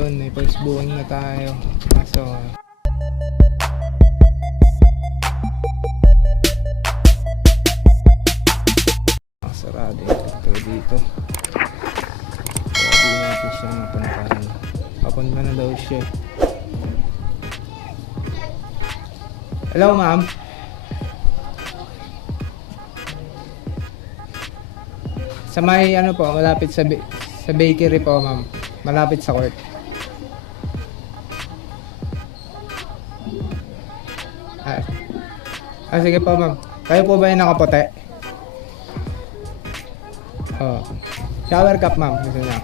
Yun, may first booking na tayo. Kaso sarado yung pinto dito. Kaya di natin siya mapuntahan. Papunta na daw siya. Hello ma'am. Sa may ano po, malapit sa bakery po ma'am. Malapit sa court. Sige po ma'am. Kayo po ba yung nakaputi? Oh. Shower cup ma'am. Gusto niya.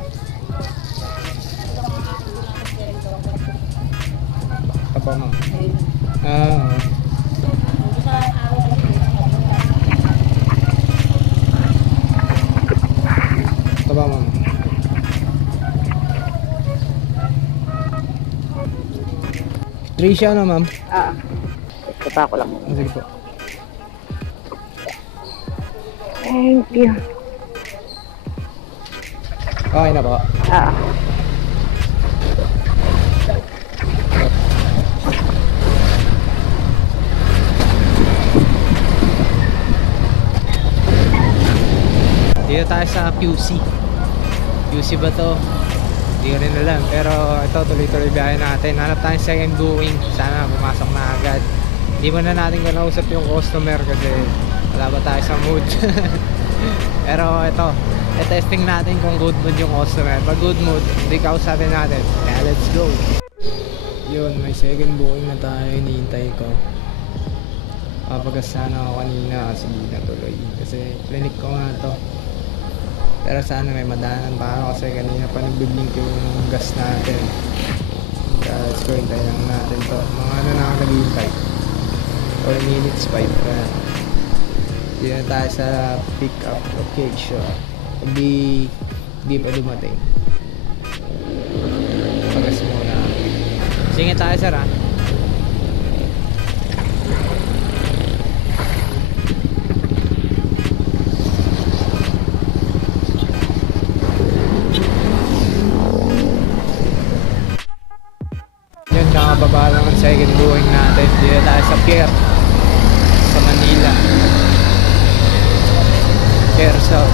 Ito po ma'am. Ito po ma'am. Trisha na ma'am. Ito pa ako lang. Sige po. Thank you. Okay na po. Dito tayo sa QC. QC ba to? Hindi ko rin alam. Pero ito, tuloy-tuloy biyahe natin. Hanap tayong second booking. Sana pumasok na agad. Hindi mo na natin kinausap yung customer kasi wala ba tayo sa mood. Pero ito, testing natin kung good mood yung customer. Pag good mood, hindi kausapin natin. Kaya let's go. Yun, may second booking na tayo. Hinihintay ko. Papagas sana ako kanina kasi hindi natuloy. Kasi clinic ko nga to. Pero sana may madanan pa ako kasi kanina pa nagbiblink yung gas natin. Kaya let's go, hintayin lang natin to. Mga ano na ako naghihintay. 4 minutes 5 pa. Dito na tayo sa pick up location. Hindi pa dumating. Pagas muna. Sige tayo sir ha. Yun, kakababa lang ang second booking natin. Dito tayo sa pier sa Manila. Pier South.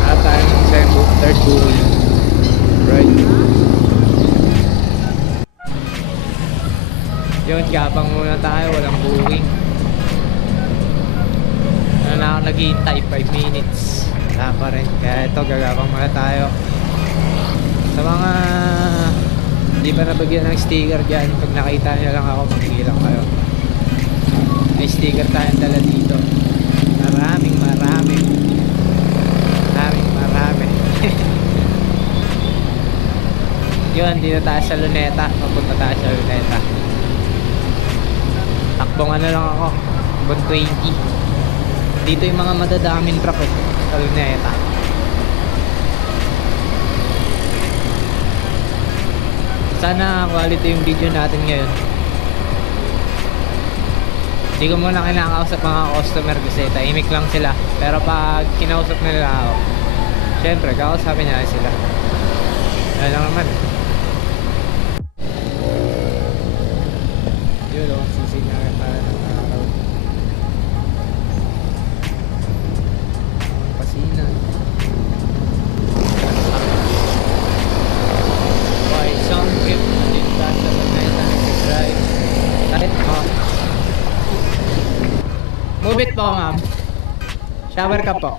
Hanap tayo ng third booking. Right. Yun, gabang muna tayo. Walang booking. Ano na ako naghihintay? 5 minutes. Wala pa rin. Kaya ito, gagabang muna tayo. Sa mga hindi pa nabagyan ng sticker dyan, pag nakita nyo lang ako, magkikilang kayo. May sticker tayong dala dito. Maraming yun, dito tayo sa Luneta. Papunta tayo sa Luneta. Takbong ano lang ako, 120. Dito yung mga madadaming truck sa Luneta. Sana quality yung video natin ngayon. Hindi ko muna kinakausap mga customer kasi tahimik lang sila. Pero pag kinausap nila ako, syempre kakausapin niya sila. Yan lang naman. Yun o, sisinyakin para ng araw. Pasina. Sound trip dito tayo sa Luneta nag-drive. Kahit mo. Move it po ma'am. Shower ka po.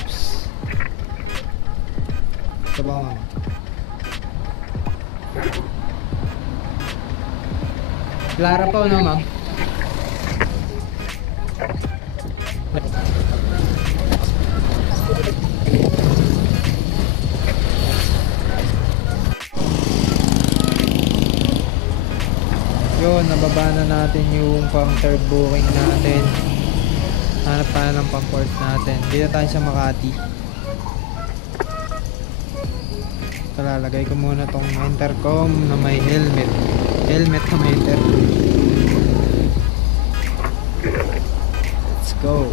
Oops. Ito po ma'am. Clara po no ma'am. Yun, nababa na natin yung pang third booking natin. Hanap tayo ng pang fourth natin. Dito tayo sa Makati. Ito, lalagay ko muna tong intercom na may helmet. Helmet na may intercom. Let's go.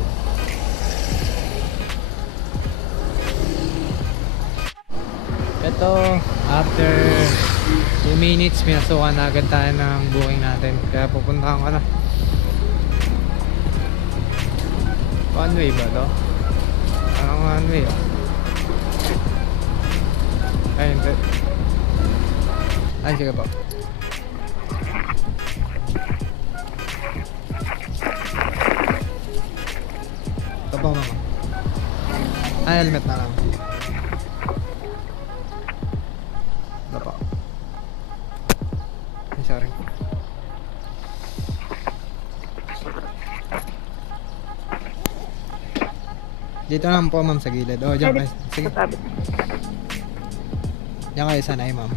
Ito, after 2 minutes, pinasukan na agad tayo ng booking natin. Kaya pupuntahan ko na. One way ba to? Parang one way oh. Ay, hindi. Ay, sige po. Ito po, mama. Ay, helmet na lang. Ito po. Ay, sorry. Dito lang po, ma'am, sa gilid. Oh, diyan kayo. Sige. Sasabi. Diyan kayo sanay, ma'am.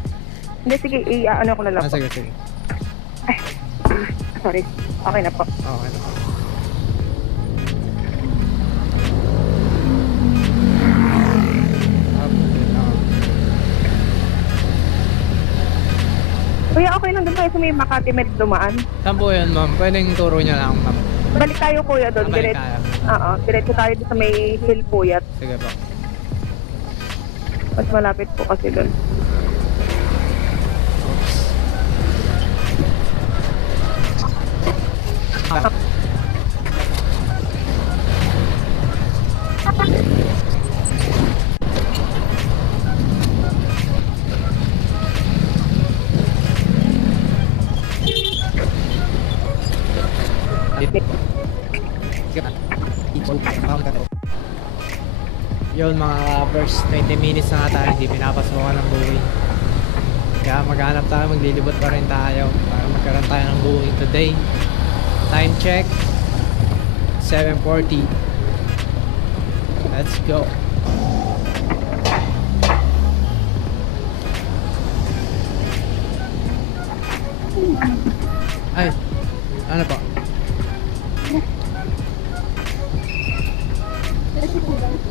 Hindi, sige, ano ko na lang Ah, po. sige, sige. Sorry. Okay na po. Okay na. Kuya, okay lang doon tayo sa may Makati Med dumaan. Saan po yun, ma'am? Pwedeng turo niya lang, ma'am. Balik tayo kuya doon. Balik Direct. tayo. Oo, diretso tayo doon sa may hill puyat. Sige po. Mas malapit po kasi doon. Oops. Ah. Yun mga first 20 minutes na nga tayo, hindi pinapasukan ng buoy. Kaya maghanap tayo, maglilibot pa rin tayo para magkaroon tayo ng buoy today. Time check 7:40. Let's go. Ay, ano pa?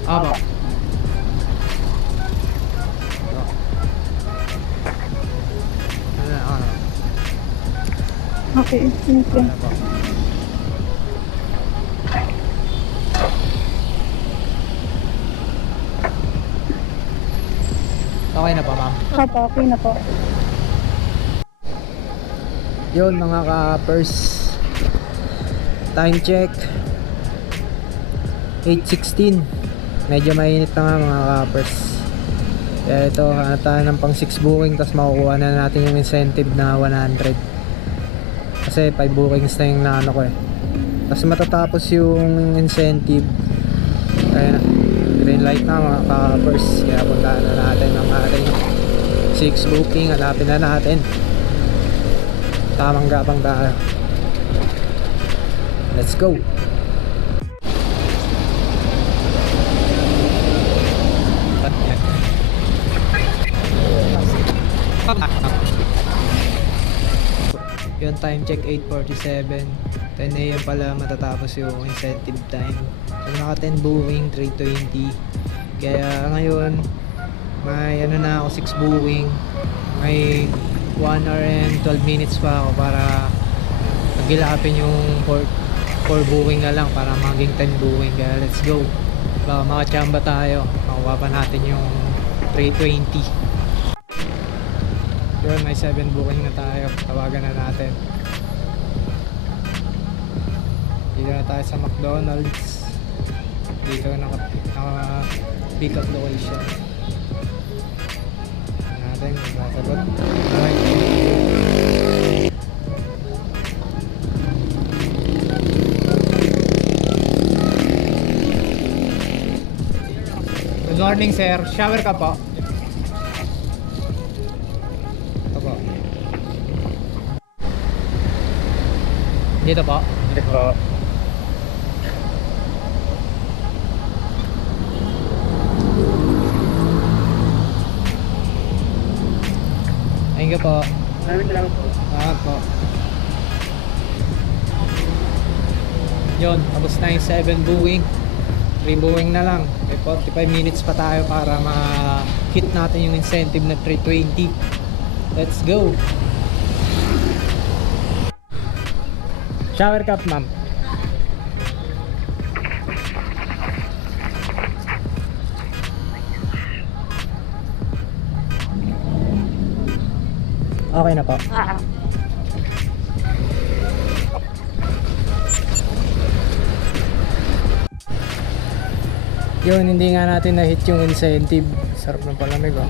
Apa? Ano? Okay, thank you. Ano pa? Okay na pa, ma'am? Opo, okay na po. Yun mga ka-first, time check 8:16. Medyo mainit na nga mga ka-first. Kaya ito, hanap tayo ng pang 6 booking, tapos makukuha na natin yung incentive na 100. Kasi 5 bookings na yung naano ko eh. Tapos matatapos yung incentive. Kaya na, green light na mga ka-first. Kaya puntahan na natin ang ating 6 booking. Hanapin na natin. Tamang gapang tayo. Let's go. Yung time check 8:47. 10 AM pala matatapos yung incentive time. So naka 10 booking 3:20. Kaya ngayon may ano na ako 6 booking. May 1 hour and 12 minutes pa ako para magilapin yung 4 booking na lang para maging 10 booking. Kaya let's go. Baka makachamba tayo. Makuha pa natin yung 320. Yun, may 7 booking na tayo. Tawagan na natin. Dito na tayo sa McDonald's. Dito naka pick up location natin. Masagot. Alright. Good morning sir. Shower ka po? Ito po. Dito po? Dito po. Thank you po. Maraming salamat po. Po. Yun, tapos na yung 7 booing. 3 booing na lang. May 45 minutes pa tayo para ma-hit natin yung incentive na 320. Let's go! Shower cup, ma'am. Okay na po. Ah, Yun, hindi nga natin na-hit yung incentive. Sarap ng palamig, oh.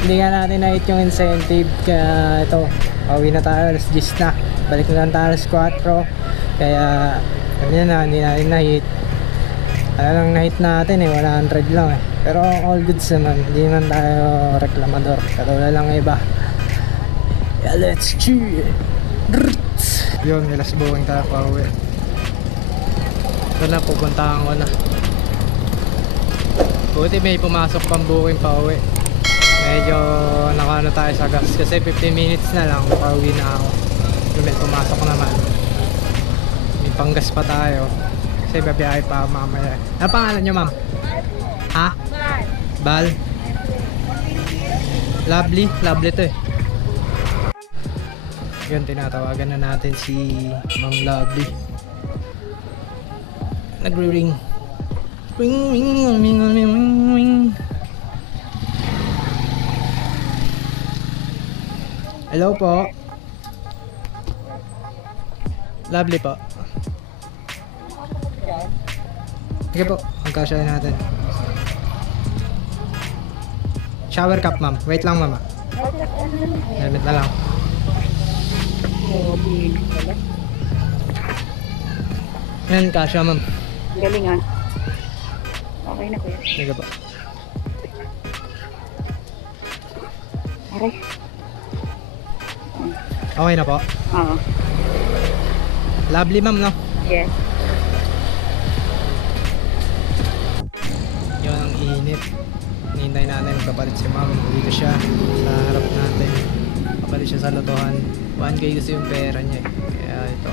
Hindi nga natin na-hit yung incentive. Kaya ito, pauwi na tayo. Alas 10 na. Balik na lang tayo alas 4. Kaya, ganyan na, hindi natin na-hit. Ano lang na-hit natin eh, 100 lang eh. Pero all goods naman. Hindi naman tayo reklamador. Katulad lang iba. Yeah, let's cheer! Yun, ilas buwing tayo pauwi. Ito na, pupuntahan ko na. Buti may pumasok pang booking pa uwi. Medyo nakano tayo sa gas kasi 15 minutes na lang pauwi na ako. May pumasok naman. May panggas pa tayo kasi babiyahe pa mamaya. Ano pangalan nyo, ma'am? Ha? Bal? Lovely? Lovely to eh. Yun, tinatawagan na natin si Ma'am Lovely. Nagre-ring. Ring, ring, ring, ring, ring, ring. Hello po. Lovely po. Sige po, magkasya natin. Shower cap, ma'am. Wait lang, mama. Helmet na lang. Yan, kasya, ma'am. galing ah. Okay na kuya. Sige po. Aray. Okay na po. Oo. Lovely, ma'am, no? Yes. Yun ang init. Hinihintay natin magpapalit si ma'am. Dito siya sa harap natin. Papalit siya sa lotohan. 1K kasi yung pera niya eh. Kaya ito.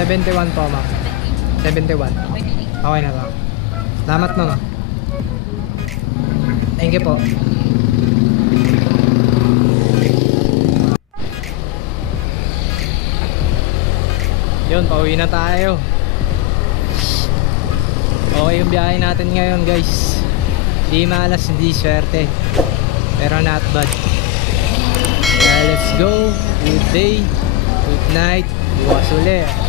71 po, ma'am. 71. Okay na ba? Salamat, ma'am. Thank you po. Yun, pauwi na tayo. Okay yung biyahe natin ngayon, guys. Di malas, hindi swerte. Pero not bad. Kaya let's go. Good day. Good night. Bukas uli.